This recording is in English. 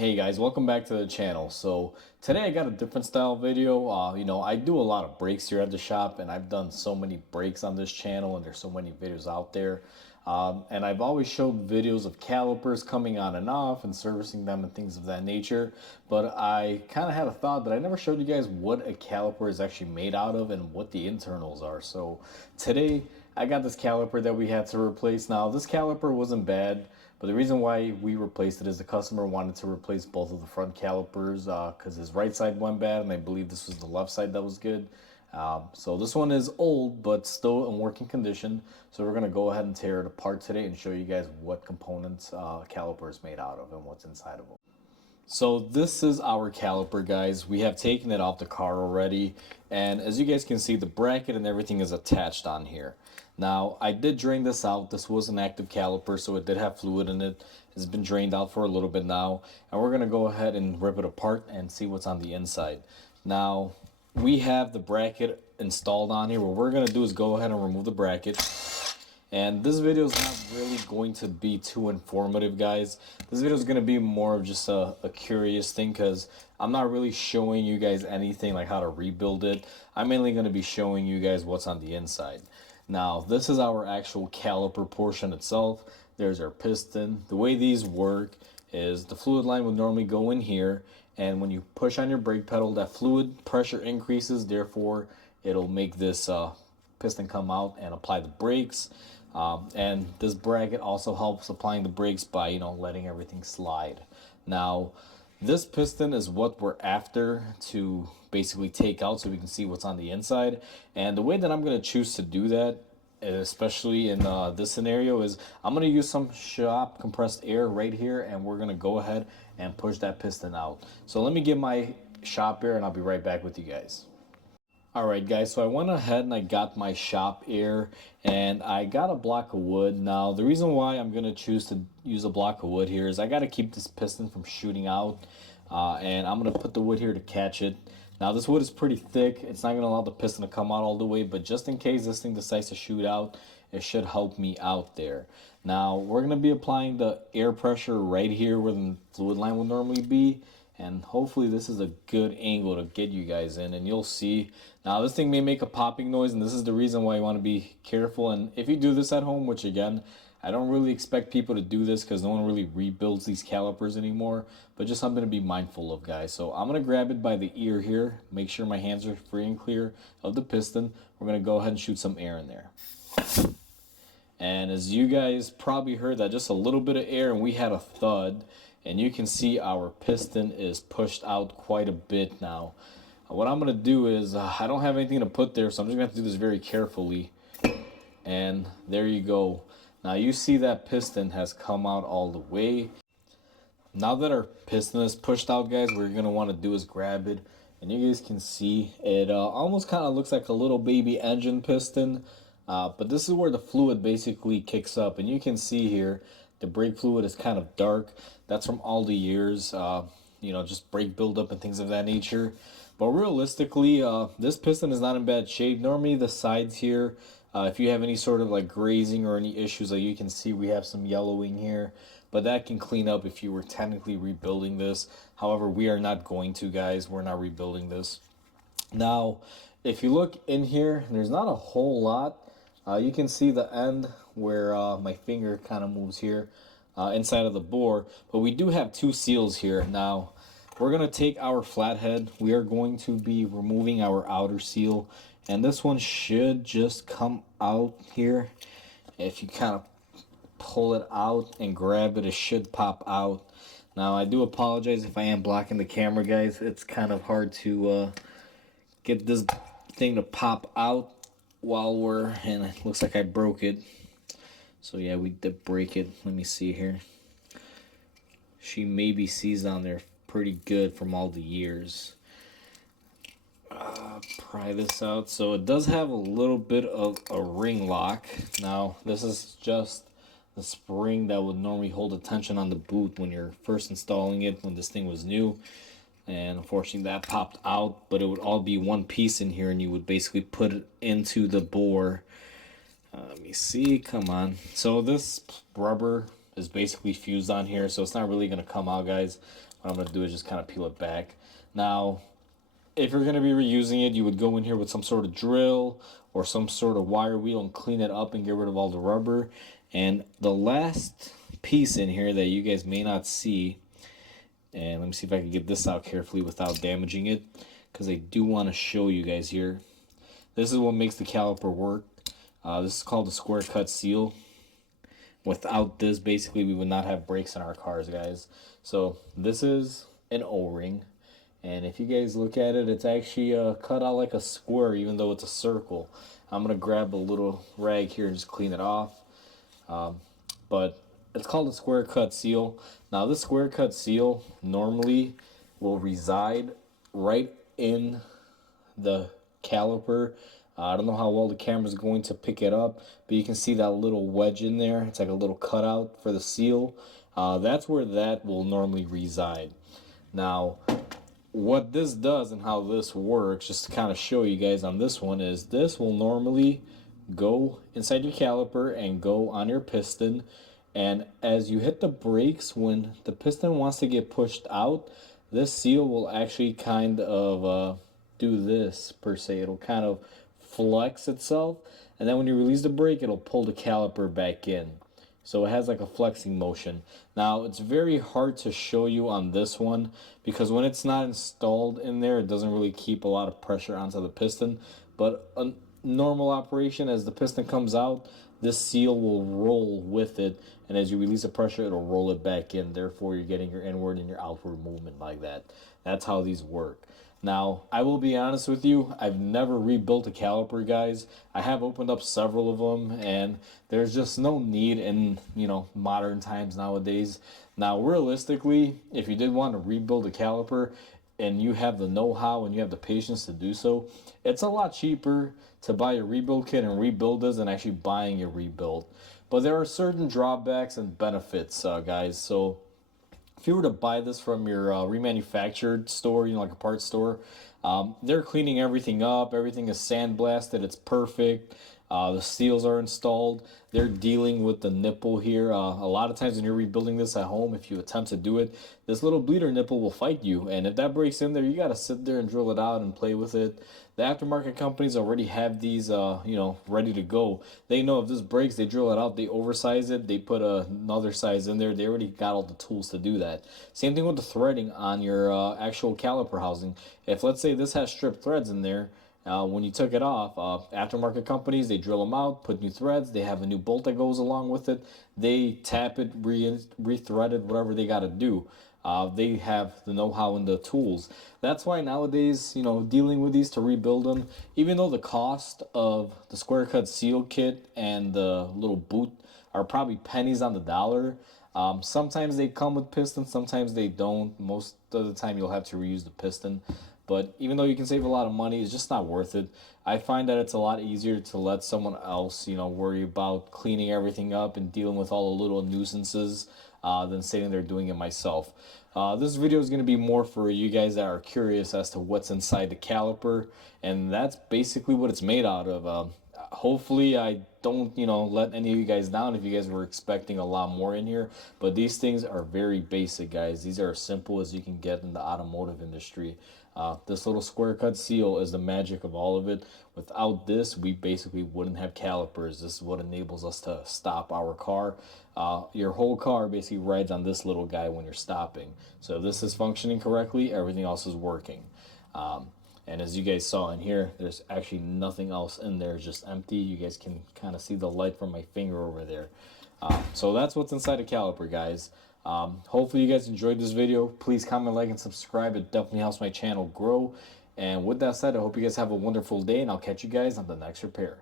Hey guys, welcome back to the channel. So today I got a different style video. I do a lot of breaks here at the shop, and I've done so many breaks on this channel, and there's so many videos out there. And I've always showed videos of calipers coming on and off and servicing them and things of that nature. But I kind of had a thought that I never showed you guys what a caliper is actually made out of and what the internals are. So today I got this caliper that we had to replace. Now this caliper wasn't bad, but the reason why we replaced it is the customer wanted to replace both of the front calipers because his right side went bad, and I believe this was the left side that was good. So this one is old, but still in working condition. So we're going to go ahead and tear it apart today and show you guys what components caliper is made out of and what's inside of them. So this is our caliper, guys. We have taken it off the car already, and as you guys can see, the bracket and everything is attached on here. Now I did drain this out. This was an active caliper, so it did have fluid in it. It's been drained out for a little bit now, and we're gonna go ahead and rip it apart and see what's on the inside. Now we have the bracket installed on here. What we're gonna do is go ahead and remove the bracket. And this video is not really going to be too informative, guys. This video is going to be more of just a curious thing, because I'm not really showing you guys anything like how to rebuild it. I'm mainly going to be showing you guys what's on the inside. Now, this is our actual caliper portion itself. There's our piston. The way these work is the fluid line would normally go in here, and when you push on your brake pedal, that fluid pressure increases. Therefore, it'll make this piston come out and apply the brakes. And this bracket also helps applying the brakes by, letting everything slide. Now, this piston is what we're after to basically take out so we can see what's on the inside. And the way that I'm going to choose to do that, especially in this scenario, is I'm going to use some shop compressed air right here, and we're going to go ahead and push that piston out. So let me get my shop air and I'll be right back with you guys. Alright guys, so I went ahead and I got my shop air, and I got a block of wood. Now the reason why I'm going to choose to use a block of wood here is I got to keep this piston from shooting out, and I'm going to put the wood here to catch it. Now this wood is pretty thick. It's not going to allow the piston to come out all the way, but just in case this thing decides to shoot out, it should help me out there. Now we're going to be applying the air pressure right here where the fluid line would normally be. And hopefully this is a good angle to get you guys in, and you'll see. Now this thing may make a popping noise, and this is the reason why you want to be careful. And if you do this at home, which again, I don't really expect people to do this because no one really rebuilds these calipers anymore, but just something to be mindful of, guys. So I'm going to grab it by the ear here, make sure my hands are free and clear of the piston. We're going to go ahead and shoot some air in there. And as you guys probably heard, that just a little bit of air, and we had a thud. And you can see our piston is pushed out quite a bit now. What I'm going to do is, I don't have anything to put there, so I'm just going to have to do this very carefully. And there you go. Now you see that piston has come out all the way. Now that our piston is pushed out, guys, what you're going to want to do is grab it. And you guys can see it almost kind of looks like a little baby engine piston. But this is where the fluid basically kicks up. And you can see here, the brake fluid is kind of dark. That's from all the years, just brake buildup and things of that nature. But realistically, this piston is not in bad shape. Normally the sides here, if you have any sort of like grazing or any issues, like you can see we have some yellowing here. But that can clean up if you were technically rebuilding this. However, we are not going to, guys. We're not rebuilding this. Now, if you look in here, there's not a whole lot. You can see the end where my finger kind of moves here inside of the bore, but we do have two seals here. Now we're going to take our flathead. We are going to be removing our outer seal, and this one should just come out here. If you kind of pull it out and grab it, it should pop out. Now I do apologize if I am blocking the camera, guys. It's kind of hard to get this thing to pop out and it looks like I broke it. So yeah, we did break it. Let me see here. She maybe sees on there pretty good from all the years. Pry this out. So it does have a little bit of a ring lock. Now this is just the spring that would normally hold the tension on the boot when you're first installing it, when this thing was new. And unfortunately that popped out, but it would all be one piece in here, and you would basically put it into the bore. Let me see, come on. So this rubber is basically fused on here, so it's not really going to come out, guys. what I'm going to do is just kind of peel it back. Now, if you're going to be reusing it, you would go in here with some sort of drill or some sort of wire wheel and clean it up and get rid of all the rubber. And the last piece in here that you guys may not see, and let me see if I can get this out carefully without damaging it, because I do want to show you guys here. This is what makes the caliper work. This is called the square cut seal. Without this, basically, we would not have brakes in our cars, guys. So this is an O-ring. And if you guys look at it, it's actually cut out like a square, even though it's a circle. I'm going to grab a little rag here and just clean it off. But it's called a square cut seal. Now, this square cut seal normally will reside right in the caliper. I don't know how well the camera's going to pick it up, but you can see that little wedge in there. It's like a little cutout for the seal. That's where that will normally reside. Now, what this does and how this works, just to kind of show you guys on this one, is this will normally go inside your caliper and go on your piston. And as you hit the brakes, when the piston wants to get pushed out, this seal will actually kind of do this per se. It'll kind of flex itself, and then when you release the brake, it'll pull the caliper back in. So it has like a flexing motion. Now, it's very hard to show you on this one because when it's not installed in there, it doesn't really keep a lot of pressure onto the piston. But a normal operation, as the piston comes out, this seal will roll with it, and as you release the pressure, it'll roll it back in. Therefore, you're getting your inward and your outward movement like that. That's how these work. Now, I will be honest with you, I've never rebuilt a caliper, guys. I have opened up several of them, and there's just no need in, modern times nowadays. Now, realistically, if you did want to rebuild a caliper and you have the know-how and you have the patience to do so, it's a lot cheaper to buy a rebuild kit and rebuild this than actually buying a rebuild. But there are certain drawbacks and benefits, guys. So if you were to buy this from your remanufactured store, like a parts store, they're cleaning everything up. Everything is sandblasted. It's perfect. The seals are installed. They're dealing with the nipple here. A lot of times when you're rebuilding this at home, if you attempt to do it, this little bleeder nipple will fight you. And if that breaks in there, you got to sit there and drill it out and play with it. The aftermarket companies already have these, ready to go. They know if this breaks, they drill it out, they oversize it, they put another size in there. They already got all the tools to do that. Same thing with the threading on your actual caliper housing. If, let's say, this has stripped threads in there, when you took it off, aftermarket companies, they drill them out, put new threads, they have a new bolt that goes along with it, they tap it, re-thread it, whatever they got to do. They have the know-how and the tools. That's why nowadays, dealing with these to rebuild them, even though the cost of the square cut seal kit and the little boot are probably pennies on the dollar, sometimes they come with pistons, sometimes they don't. Most of the time you'll have to reuse the piston. But even though you can save a lot of money, it's just not worth it. I find that it's a lot easier to let someone else, worry about cleaning everything up and dealing with all the little nuisances than sitting there doing it myself. This video is going to be more for you guys that are curious as to what's inside the caliper, and that's basically what it's made out of. Hopefully I don't, let any of you guys down if you guys were expecting a lot more in here, but these things are very basic, guys. These are as simple as you can get in the automotive industry. This little square cut seal is the magic of all of it. Without this, we basically wouldn't have calipers. This is what enables us to stop our car. Your whole car basically rides on this little guy when you're stopping. So if this is functioning correctly, everything else is working. And as you guys saw in here, there's actually nothing else in there. It's just empty. You guys can kind of see the light from my finger over there. So that's what's inside a caliper, guys. Hopefully you guys enjoyed this video. Please comment, like, and subscribe. It definitely helps my channel grow. And with that said, I hope you guys have a wonderful day, and I'll catch you guys on the next repair.